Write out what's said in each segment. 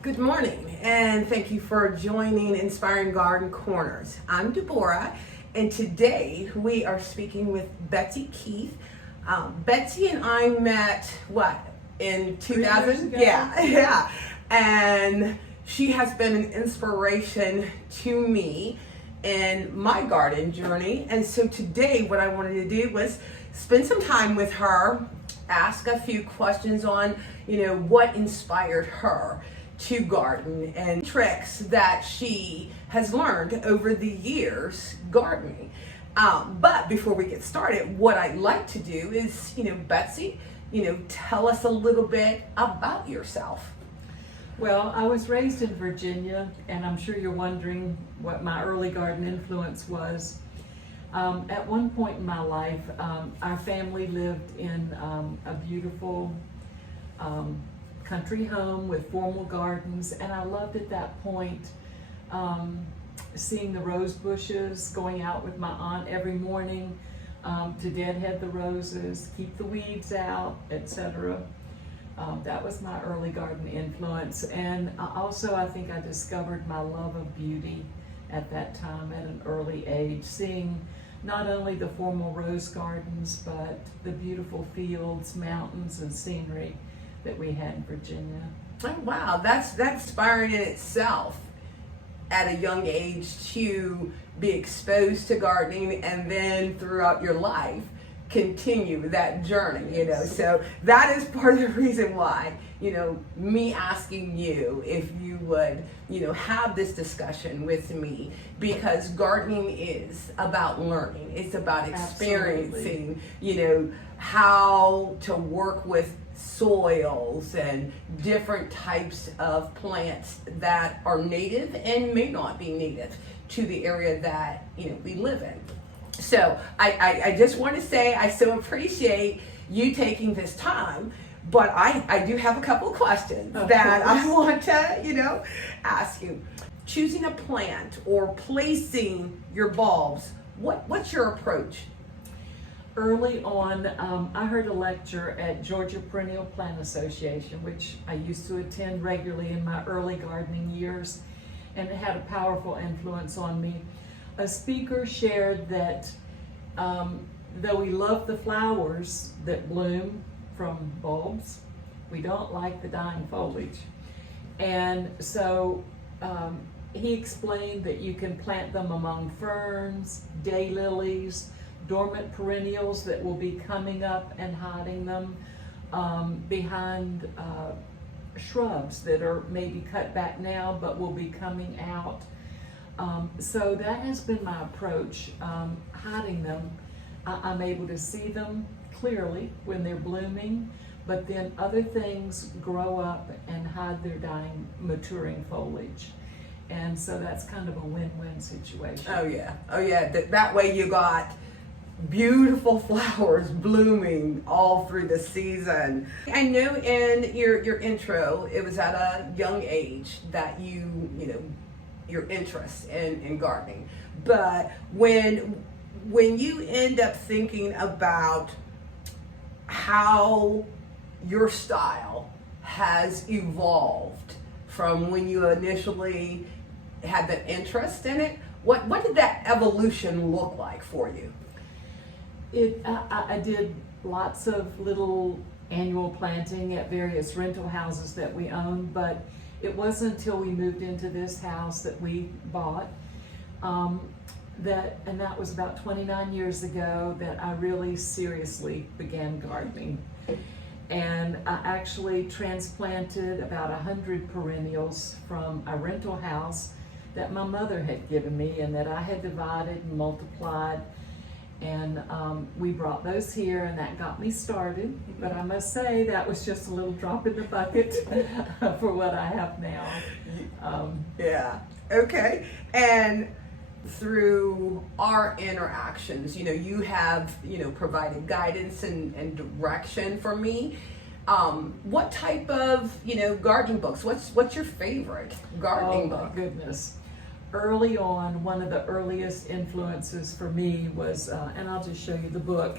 Good morning, and thank you for joining Inspiring Garden Corners. I'm Deborah, and today we are speaking with Betsy Keith. Betsy and I met, in 2000? Yeah. And she has been an inspiration to me in my garden journey. And so today what I wanted to do was spend some time with her, ask a few questions on, what inspired her to garden and tricks that she has learned over the years gardening. But before we get started, what I'd like to do is, Betsy, tell us a little bit about yourself. Well, I was raised in Virginia, and I'm sure you're wondering what my early garden influence was. At one point in my life, our family lived in a beautiful country home with formal gardens, and I loved at that point seeing the rose bushes, going out with my aunt every morning to deadhead the roses, keep the weeds out, etc. That was my early garden influence. And also I think I discovered my love of beauty at that time at an early age, seeing not only the formal rose gardens, but the beautiful fields, mountains, and scenery that we had in Virginia. Oh, wow, that's inspiring in itself at a young age to be exposed to gardening and then throughout your life continue that journey, So that is part of the reason why, me asking you if you would, have this discussion with me, because gardening is about learning. It's about experiencing, how to work with soils and different types of plants that are native and may not be native to the area that, we live in. So I just want to say I so appreciate you taking this time, but I do have a couple of questions that I want to, ask you. Choosing a plant or placing your bulbs, what's your approach? Early on, I heard a lecture at Georgia Perennial Plant Association, which I used to attend regularly in my early gardening years, and it had a powerful influence on me. A speaker shared that though we love the flowers that bloom from bulbs, we don't like the dying foliage. And so he explained that you can plant them among ferns, daylilies, dormant perennials that will be coming up and hiding them behind shrubs that are maybe cut back now but will be coming out. So that has been my approach, hiding them. I'm able to see them clearly when they're blooming, but then other things grow up and hide their dying, maturing foliage. And so that's kind of a win-win situation. Oh yeah. That way you got beautiful flowers blooming all through the season. I know in your intro, it was at a young age that your interest in gardening. But when you end up thinking about how your style has evolved from when you initially had the interest in it, what did that evolution look like for you? I did lots of little annual planting at various rental houses that we owned, but it wasn't until we moved into this house that we bought, that was about 29 years ago, that I really seriously began gardening. And I actually transplanted about 100 perennials from a rental house that my mother had given me and that I had divided and multiplied. And we brought those here, and that got me started. But I must say that was just a little drop in the bucket for what I have now. Yeah. Okay. And through our interactions, you have, provided guidance and direction for me. What type of, gardening books? What's your favorite gardening book? Oh my goodness. Early on, one of the earliest influences for me was, and I'll just show you the book,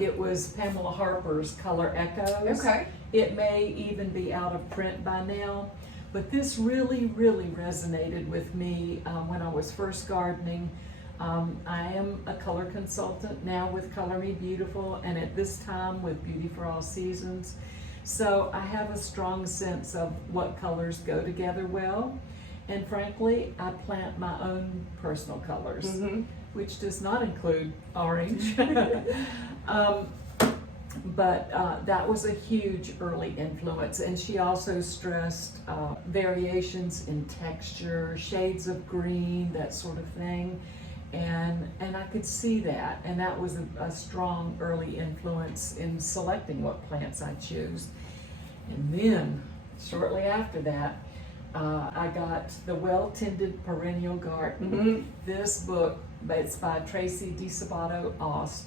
it was Pamela Harper's Color Echoes. Okay. It may even be out of print by now, But this really, really resonated with me when I was first gardening. I am a color consultant now with Color Me Beautiful, and at this time with Beauty for All Seasons. So I have a strong sense of what colors go together well. And frankly, I plant my own personal colors, which does not include orange. But that was a huge early influence. And she also stressed variations in texture, shades of green, that sort of thing. And I could see that, and that was a strong early influence in selecting what plants I choose. And then, shortly after that, I got The Well-Tended Perennial Garden. This book, it's by Tracy DiSabato Ost.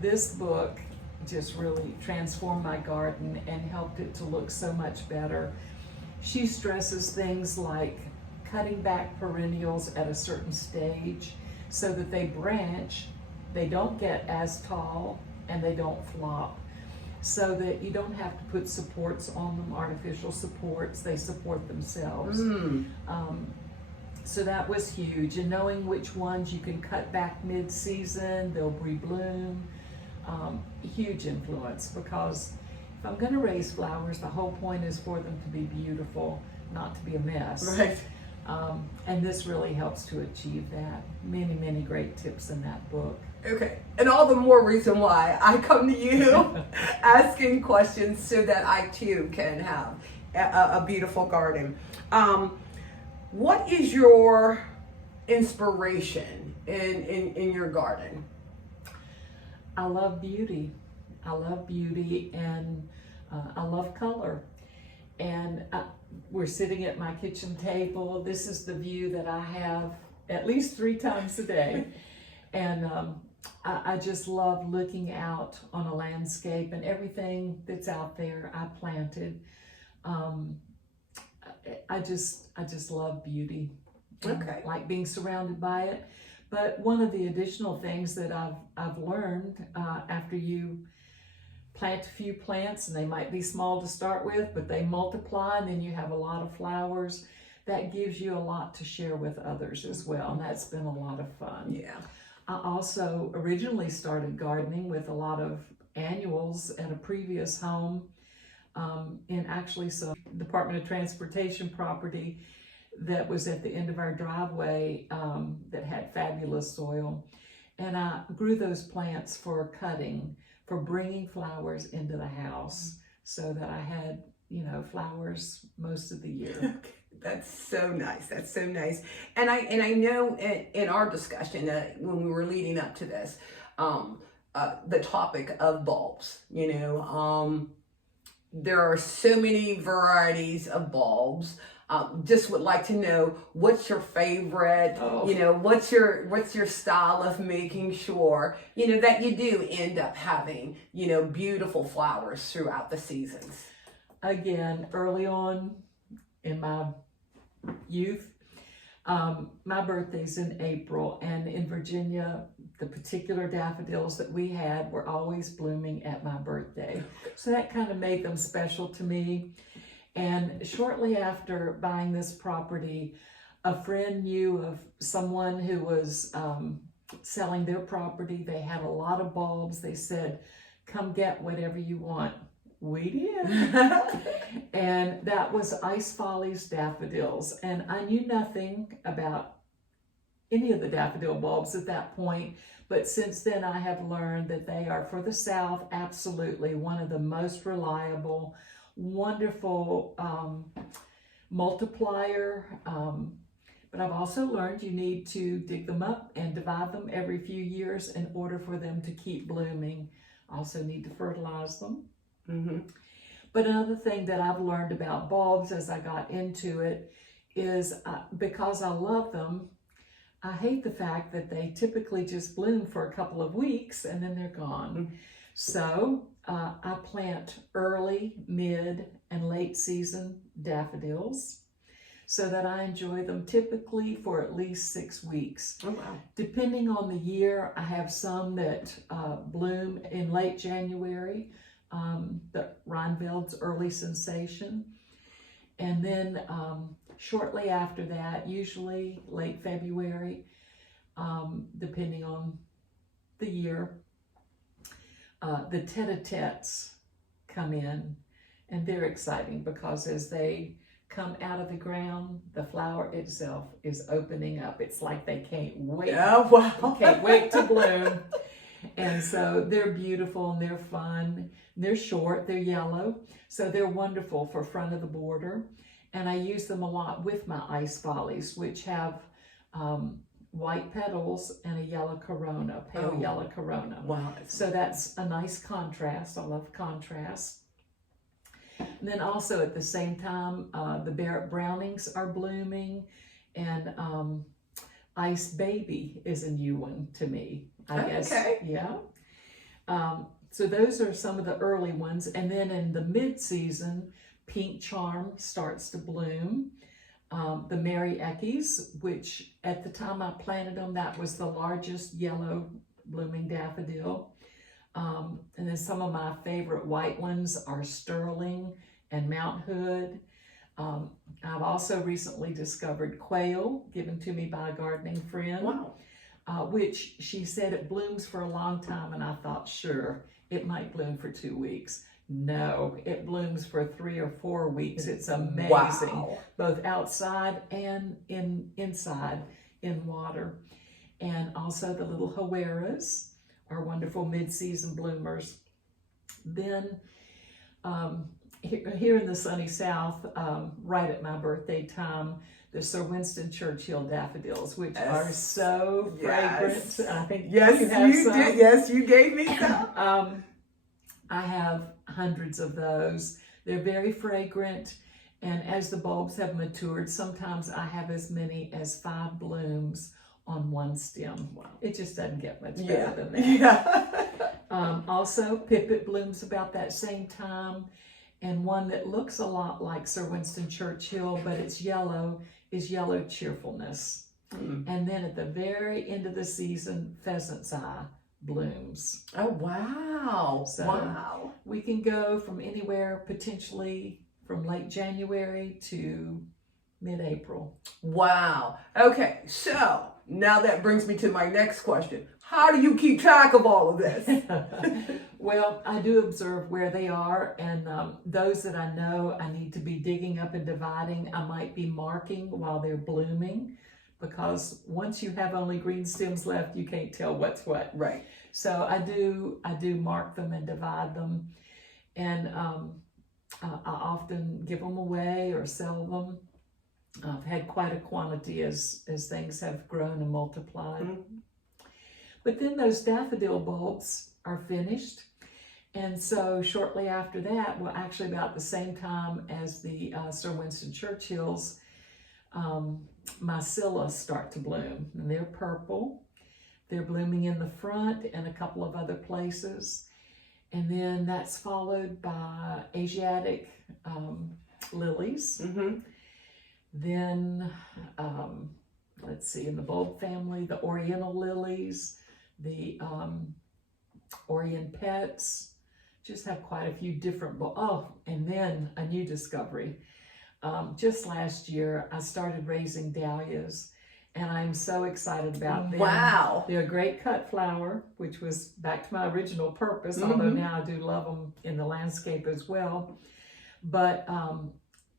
This book just really transformed my garden and helped it to look so much better. She stresses things like cutting back perennials at a certain stage so that they branch, they don't get as tall, and they don't flop, so that you don't have to put supports on them, artificial supports, they support themselves. So that was huge, and knowing which ones you can cut back mid-season, they'll rebloom, huge influence, because if I'm gonna raise flowers, the whole point is for them to be beautiful, not to be a mess. Right. And this really helps to achieve that. Many, many great tips in that book. Okay, and all the more reason why I come to you asking questions so that I too can have a beautiful garden. What is your inspiration in your garden? I love beauty. I love beauty, and I love color. And we're sitting at my kitchen table. This is the view that I have at least 3 times a day. And I just love looking out on a landscape, and everything that's out there I planted. I just love beauty. Okay. Like being surrounded by it. But one of the additional things that I've learned after you plant a few plants, and they might be small to start with, but they multiply, and then you have a lot of flowers, that gives you a lot to share with others as well, and that's been a lot of fun. Yeah. I also originally started gardening with a lot of annuals at a previous home, in actually some Department of Transportation property that was at the end of our driveway, that had fabulous soil. And I grew those plants for cutting, for bringing flowers into the house, so that I had, flowers most of the year. That's so nice. That's so nice. And I know in our discussion when we were leading up to this, the topic of bulbs, there are so many varieties of bulbs. Just would like to know, what's your favorite, what's your style of making sure, that you do end up having, beautiful flowers throughout the seasons. Again, early on in my youth, my birthday's in April, and in Virginia, the particular daffodils that we had were always blooming at my birthday. So that kind of made them special to me. And shortly after buying this property, a friend knew of someone who was selling their property. They had a lot of bulbs. They said, come get whatever you want. We did. And that was Ice Follies daffodils. And I knew nothing about any of the daffodil bulbs at that point. But since then, I have learned that they are, for the South, absolutely one of the most reliable, wonderful multiplier. But I've also learned you need to dig them up and divide them every few years in order for them to keep blooming. Also need to fertilize them. But another thing that I've learned about bulbs as I got into it is because I love them, I hate the fact that they typically just bloom for a couple of weeks and then they're gone. So I plant early, mid, and late season daffodils so that I enjoy them typically for at least 6 weeks. Oh, wow. Depending on the year, I have some that bloom in late January, the Rheinfeld's Early Sensation. And then shortly after that, usually late February, depending on the year, the tete-a-tetes come in, and they're exciting because as they come out of the ground, the flower itself is opening up. It's like they can't wait. Oh, wow. Can't wait to bloom. And so they're beautiful and they're fun. They're short, they're yellow, so they're wonderful for front of the border. And I use them a lot with my ice follies, which have white petals and a yellow corona, pale yellow corona. Wow. So that's a nice contrast. I love contrast. And then also at the same time, the Barrett Brownings are blooming, and Ice Baby is a new one to me, I guess. Yeah. So those are some of the early ones. And then in the mid-season, Pink Charm starts to bloom. The Mary Eckies, which at the time I planted them, that was the largest yellow blooming daffodil. And then some of my favorite white ones are Sterling and Mount Hood. I've also recently discovered Quail, given to me by a gardening friend. Wow. Which she said it blooms for a long time, and I thought, sure, it might bloom for 2 weeks. No, it blooms for 3 or 4 weeks. It's amazing, Wow. both outside and inside in water. And also the little Hueras are wonderful mid-season bloomers. Then here in the sunny South, right at my birthday time, the Sir Winston Churchill daffodils, which are so fragrant. I think you have some. Did. Yes, you gave me some. I have hundreds of those. They're very fragrant, and as the bulbs have matured, sometimes I have as many as 5 blooms on one stem. Wow. It just doesn't get much better than that. Yeah. Also, Pipit blooms about that same time, and one that looks a lot like Sir Winston Churchill, but it's yellow, is Yellow Cheerfulness. And then at the very end of the season, Pheasant's Eye blooms. Oh, wow. So wow. we can go from anywhere, potentially from late January to mid-April. Wow. Okay, so now that brings me to my next question. How do you keep track of all of this? Well, I do observe where they are, and those that I know I need to be digging up and dividing, I might be marking while they're blooming, because once you have only green stems left, you can't tell what's what. Right. So I do mark them and divide them, and I often give them away or sell them. I've had quite a quantity as things have grown and multiplied. Mm-hmm. But then those daffodil bulbs are finished. And so shortly after that, well, actually about the same time as the Sir Winston Churchills, my scillas start to bloom. And they're purple. They're blooming in the front and a couple of other places. And then that's followed by Asiatic lilies. Mm-hmm. Then, let's see, in the bulb family, the Oriental lilies, the Orient pets, just have quite a few different, and then a new discovery. Just last year, I started raising dahlias, and I'm so excited about them. Wow. They're a great cut flower, which was back to my original purpose, although now I do love them in the landscape as well. But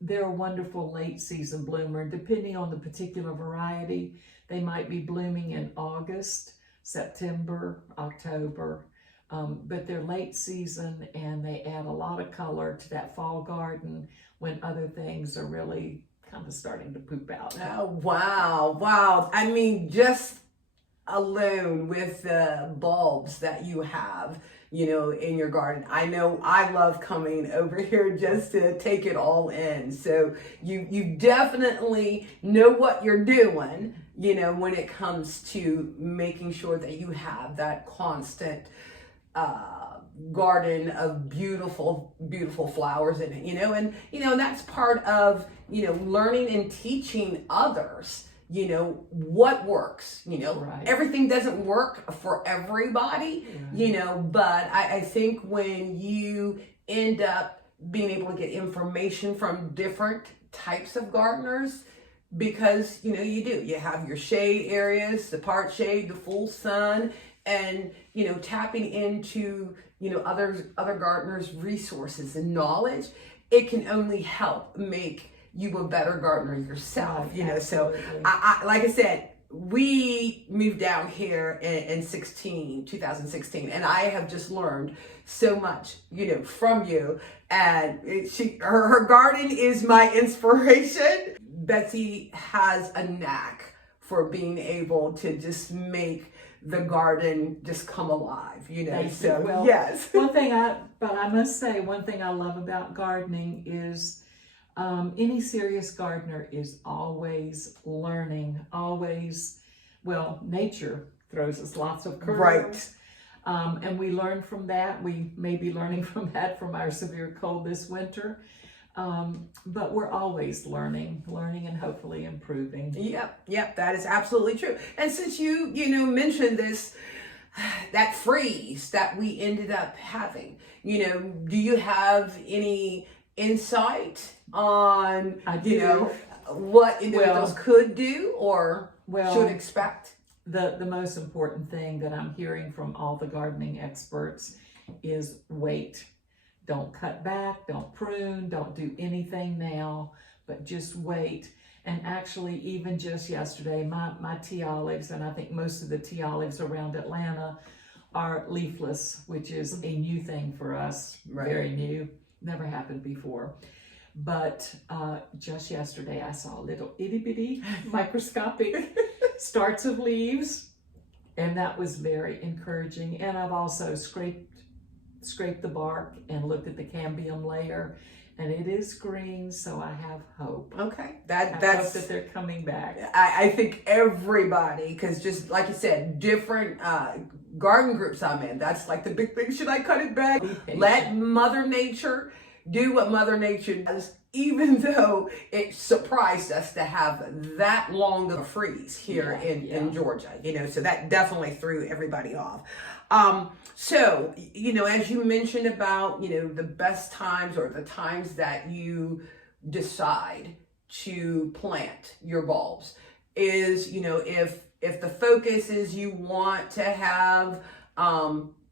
they're a wonderful late season bloomer. Depending on the particular variety, they might be blooming in August, September, October, but they're late season and they add a lot of color to that fall garden when other things are really kind of starting to poop out. Oh, wow. Wow. I mean, just alone with the bulbs that you have, in your garden. I know I love coming over here just to take it all in. So you definitely know what you're doing, when it comes to making sure that you have that constant garden of beautiful, beautiful flowers in it, and that's part of, learning and teaching others, what works, Right. Everything doesn't work for everybody, Right. But I think when you end up being able to get information from different types of gardeners because, you know, you have your shade areas, the part shade, the full sun, and, you know, tapping into, you know, other gardeners' resources and knowledge. It can only help make you a better gardener yourself, Right, you know. absolutely. So I like I said, we moved down here in 2016, and I have just learned so much, you know, from you. And her garden is my inspiration. Betsy has a knack for being able to just make the garden just come alive, you know. Thank you. So Well, yes. but I must say, one thing I love about gardening is any serious gardener is always learning, nature throws us lots of curves. Right. And we learn from that. We may be learning from that from our severe cold this winter. But we're always learning and hopefully improving. Yep, that is absolutely true. And since you mentioned this, that freeze that we ended up having, you know, do you have any insight on, you know, what individuals could do or should expect? The most important thing that I'm hearing from all the gardening experts is wait. Don't cut back, don't prune, don't do anything now, but just wait. And actually, even just yesterday, my tea olives, and I think most of the tea olives around Atlanta are leafless, which is a new thing for us, very new, never happened before. But just yesterday, I saw little itty bitty microscopic starts of leaves, and that was very encouraging. And I've also scraped the bark and looked at the cambium layer, and it is green, so I have hope. Okay, I hope that they're coming back. I think everybody, because just like you said, different garden groups I'm in, that's like the big thing. Should I cut it back? Let Mother Nature do what Mother Nature does, even though it surprised us to have that long of a freeze here in Georgia, you know, so that definitely threw everybody off. So, you know, as you mentioned about, you know, the best times or the times that you decide to plant your bulbs is, you know, if the focus is you want to have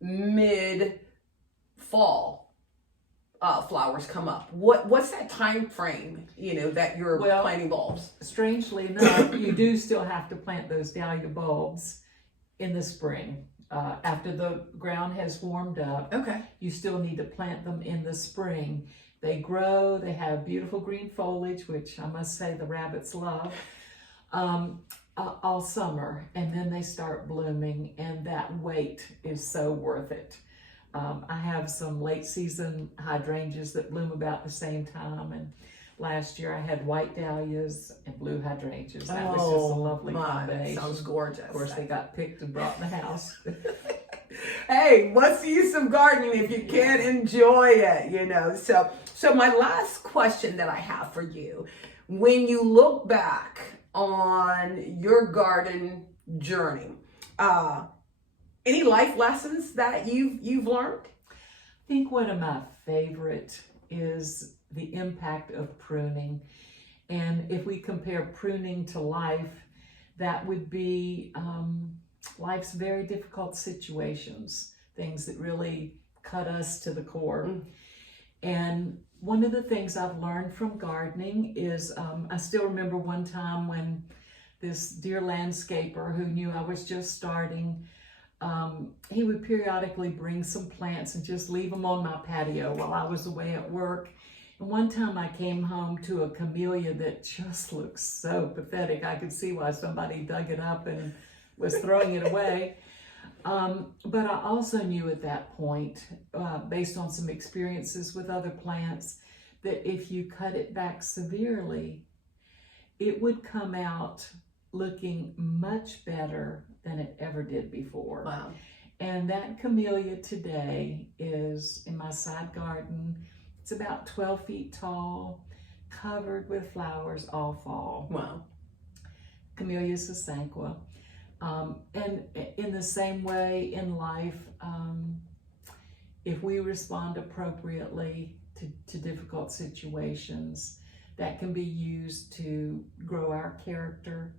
mid fall flowers come up, what's that time frame, you know, that you're planting bulbs? Strangely enough, you do still have to plant those dahlia bulbs in the spring. After the ground has warmed up, you still need to plant them in the spring. They grow, they have beautiful green foliage, which I must say the rabbits love, all summer, and then they start blooming, and that wait is so worth it. I have some late season hydrangeas that bloom about the same time, and last year I had white dahlias and blue hydrangeas. That was just a lovely combination. Sounds gorgeous. Of course, they got picked and brought in the house. Hey, what's the use of gardening if you can't enjoy it, you know? So my last question that I have for you, when you look back on your garden journey, any life lessons that you've learned? I think one of my favorite is the impact of pruning. And if we compare pruning to life, that would be life's very difficult situations, things that really cut us to the core. And one of the things I've learned from gardening is, I still remember one time when this dear landscaper who knew I was just starting, he would periodically bring some plants and just leave them on my patio while I was away at work. And one time I came home to a camellia that just looked so pathetic. I could see why somebody dug it up and was throwing it away. But I also knew at that point, based on some experiences with other plants, that if you cut it back severely, it would come out looking much better than it ever did before. Wow. And that camellia today is in my side garden. It's about 12 feet tall, covered with flowers all fall. Wow. Camellia sasanqua. And in the same way in life, if we respond appropriately to difficult situations, that can be used to grow our character.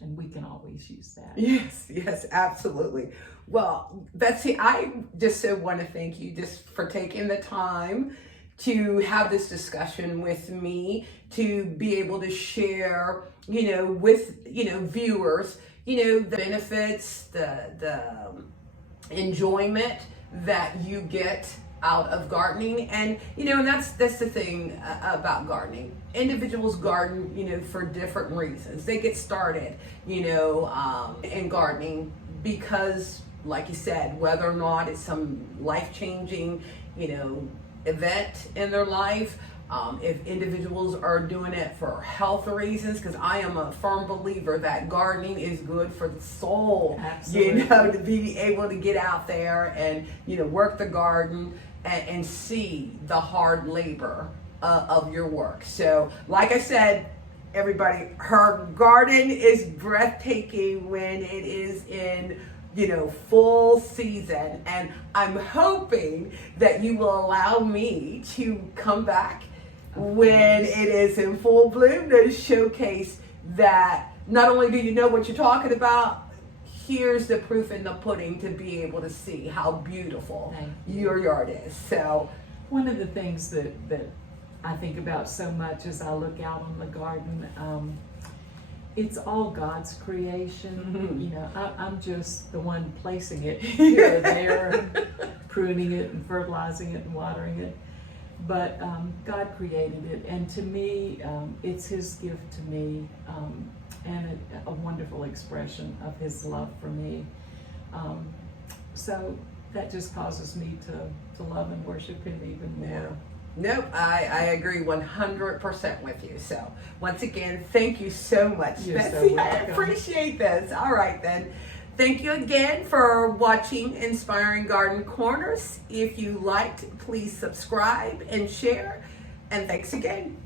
And we can always use that. Yes, absolutely. Well, Betsy, I just so want to thank you just for taking the time to have this discussion with me, to be able to share, with, viewers, the benefits, the enjoyment that you get out of gardening. And that's the thing about gardening. Individuals garden for different reasons. They get started in gardening because, like you said, whether or not it's some life-changing event in their life, if individuals are doing it for health reasons, because I am a firm believer that gardening is good for the soul. Absolutely. To be able to get out there and work the garden and see the hard labor of your work. So, like I said, everybody, her garden is breathtaking when it is in full season, and I'm hoping that you will allow me to come back when it is in full bloom to showcase that not only do you know what you're talking about, here's the proof in the pudding to be able to see how beautiful your yard is. So one of the things that I think about so much as I look out on the garden, it's all God's creation. Mm-hmm. I'm just the one placing it here or there, and pruning it and fertilizing it and watering it. But God created it, and to me, it's His gift to me, and a wonderful expression of His love for me. So that just causes me to love and worship Him even more. Nope, I agree 100% with you. So once again, thank you so much, You're Betsy. so I welcome. appreciate this. All right then. Thank you again for watching Inspiring Garden Corners. If you liked, please subscribe and share. And thanks again.